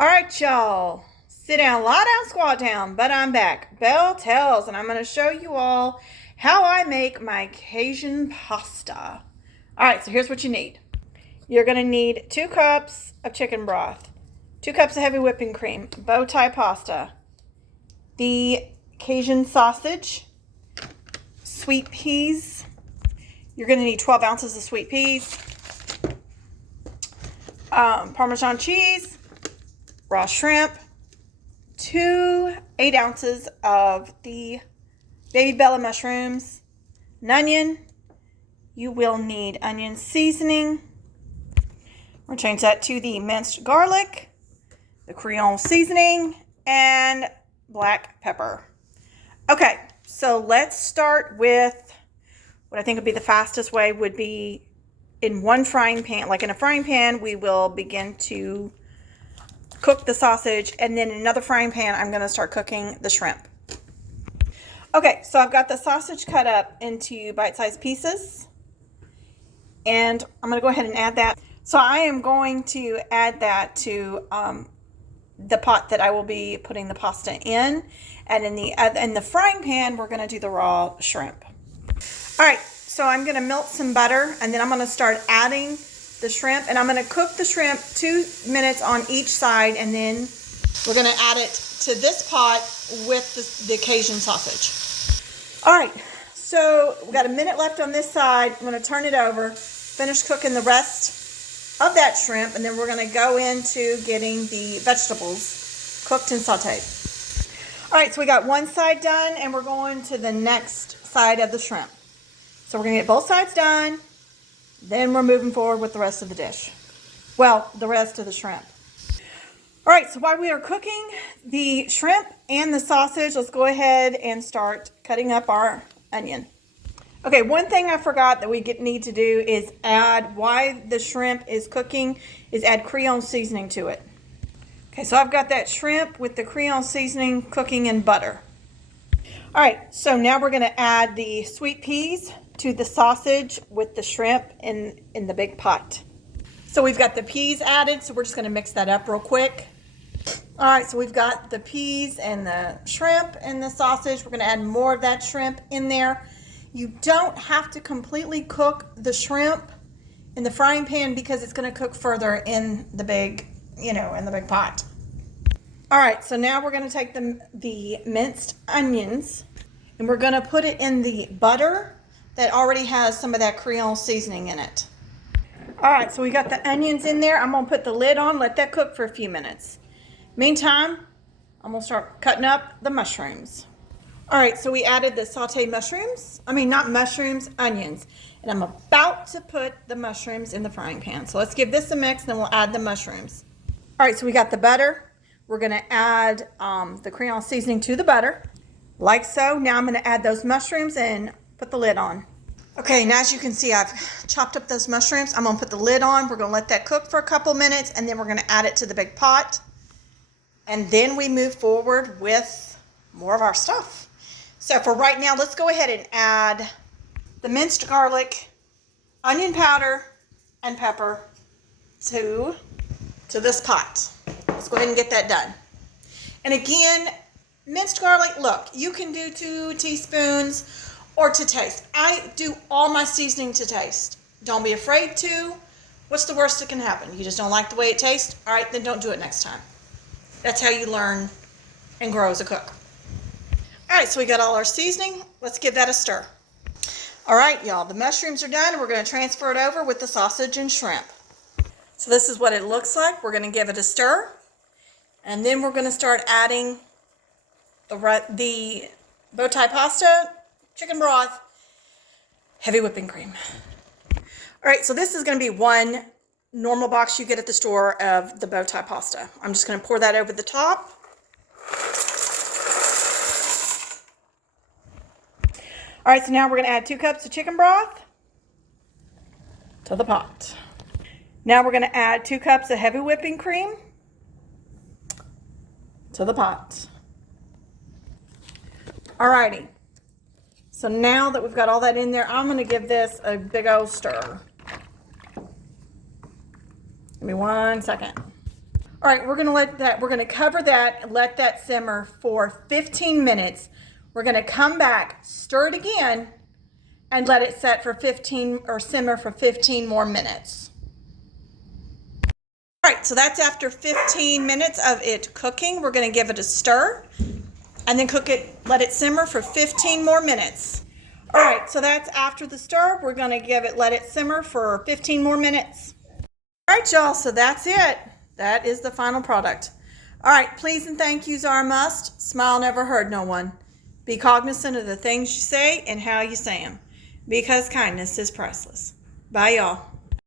All right, y'all. Sit down, lie down, squat down, but I'm back. Belle Tellz, and I'm going to show you all how I make my Cajun pasta. All right, so here's what you need. You're going to need 2 cups of chicken broth, 2 cups of heavy whipping cream, bow tie pasta, the Cajun sausage, sweet peas. You're going to need 12 ounces of sweet peas, Parmesan cheese, raw shrimp, 2 8 ounces of the baby Belle mushrooms, an onion. You will need onion seasoning. We're going to change that to the minced garlic, the Creole seasoning, and black pepper. Okay, so let's start with what I think would be the fastest way would be in one frying pan. Like in a frying pan, we will begin to cook the sausage, and then in another frying pan, I'm going to start cooking the shrimp. Okay, so I've got the sausage cut up into bite-sized pieces, and I'm going to go ahead and add that. So I am going to add that to the pot that I will be putting the pasta in, and in the frying pan, we're going to do the raw shrimp. All right, so I'm going to melt some butter, and then I'm going to start adding the shrimp, and I'm going to cook the shrimp 2 minutes on each side, and then we're going to add it to this pot with the Cajun sausage. All right, so we've got a minute left on this side. I'm going to turn it over, finish cooking the rest of that shrimp, and then we're going to go into getting the vegetables cooked and sauteed. All right, so we got one side done, and we're going to the next side of the shrimp. So we're going to get both sides done, then we're moving forward with the rest of the dish. Well, the rest of the shrimp. All right, so while we are cooking the shrimp and the sausage, let's go ahead and start cutting up our onion. Okay, one thing I forgot that we need to do is add, while the shrimp is cooking, is add Creole seasoning to it. Okay, so I've got that shrimp with the Creole seasoning cooking in butter. All right, so now we're going to add the sweet peas to the sausage with the shrimp in the big pot. So we've got the peas added, so we're just going to mix that up real quick. All right, so we've got the peas and the shrimp and the sausage. We're going to add more of that shrimp in there. You don't have to completely cook the shrimp in the frying pan because it's going to cook further in the big, in the big pot. All right, so now we're going to take the minced onions, and we're going to put it in the butter that already has some of that Creole seasoning in it. All right, so we got the onions in there. I'm going to put the lid on, let that cook for a few minutes. Meantime, I'm going to start cutting up the mushrooms. All right, so we added the sauteed mushrooms. Not mushrooms, onions. And I'm about to put the mushrooms in the frying pan. So let's give this a mix, then we'll add the mushrooms. All right, so we got the butter. We're going to add the Creole seasoning to the butter, like so. Now I'm going to add those mushrooms and put the lid on. Okay, now as you can see, I've chopped up those mushrooms. I'm going to put the lid on. We're going to let that cook for a couple minutes, and then we're going to add it to the big pot. And then we move forward with more of our stuff. So for right now, let's go ahead and add the minced garlic, onion powder, and pepper to this pot. Let's go ahead and get that done. And again, minced garlic, look, you can do 2 teaspoons or to taste. I do all my seasoning to taste. Don't be afraid to. What's the worst that can happen? You just don't like the way it tastes? All right, then don't do it next time. That's how you learn and grow as a cook. All right, so we got all our seasoning. Let's give that a stir. All right, y'all, the mushrooms are done. We're going to transfer it over with the sausage and shrimp. So this is what it looks like. We're going to give it a stir. And then we're going to start adding the bow tie pasta, chicken broth, heavy whipping cream. All right, so this is going to be one normal box you get at the store of the bow tie pasta. I'm just going to pour that over the top. All right, so now we're going to add 2 cups of chicken broth to the pot. Now we're going to add 2 cups of heavy whipping cream to the pot. All righty. So now that we've got all that in there, I'm going to give this a big old stir. Give me 1 second. All right, we're gonna cover that and let that simmer for 15 minutes. We're gonna come back, stir it again, and let it set for 15 or simmer for 15 more minutes. All right, so that's after 15 minutes of it cooking. We're gonna give it a stir and then let it simmer for 15 more minutes. All right, so that's after the stir. We're gonna let it simmer for 15 more minutes. All right, y'all, so that's it. That is the final product. All right, please and thank yous are a must. Smile never hurt no one. Be cognizant of the things you say and how you say them, because kindness is priceless. Bye, y'all.